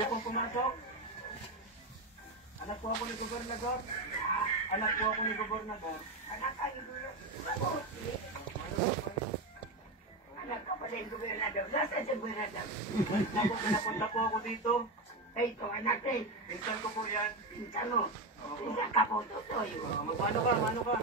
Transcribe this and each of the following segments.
Pwede pong pumasok. Anak po ako ni Gobernador. Anak po ako ni Gobernador. Anak ka ni Gobernador. Anak ka pala yung Gobernador. Nasaan si Gobernador? Napunta po ako dito. Ay, ito anak eh. Pinsan ko po yan. Pinsan mo. Pinsan ka po, Totoy. Magmano ka, mano ka.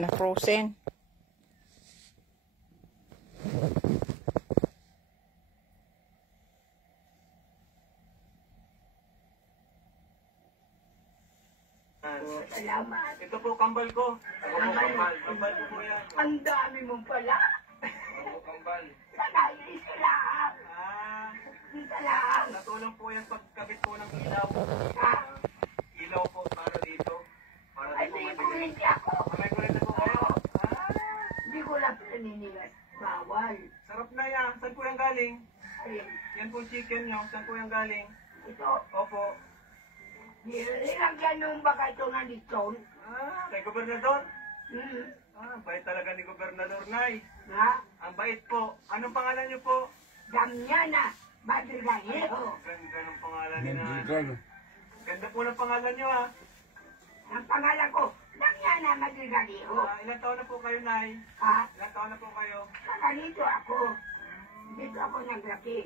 Na frozen. Salamat. Ito po kambal ko. Ako po kambal. Kambal ko po yan. Ang dami mong pala. Ako po kambal. Sana isa lang. Isa lang. Natulong po yan pagkabit po ng ilaw. Ha? Ilaw po para dito. Para Ay, di po may madilim. kurinti ako. May kulit po kayo. Hindi ko lang pininigas. Bawal. Sarap na yan. Saan po yung galing? Ayun. Yan po chicken nyo. Saan po yung galing? Ito. Opo. Nilagyan nung baka ito na litson. Kay Gobernador? Hmm. Bait talaga ni Gobernador, Nay. Ha? Ang bait po. Anong pangalan niyo po? Damiana. Madrigalero. Ganda ng pangalan ni Nay. Ganda po ng pangalan niyo, ha? Ang pangalan ko, Damiana Madrigalero. Ilang taon na po kayo, Nay? Ha? Ilang taon na po kayo? Saka dito ako. Dito ako naglaki.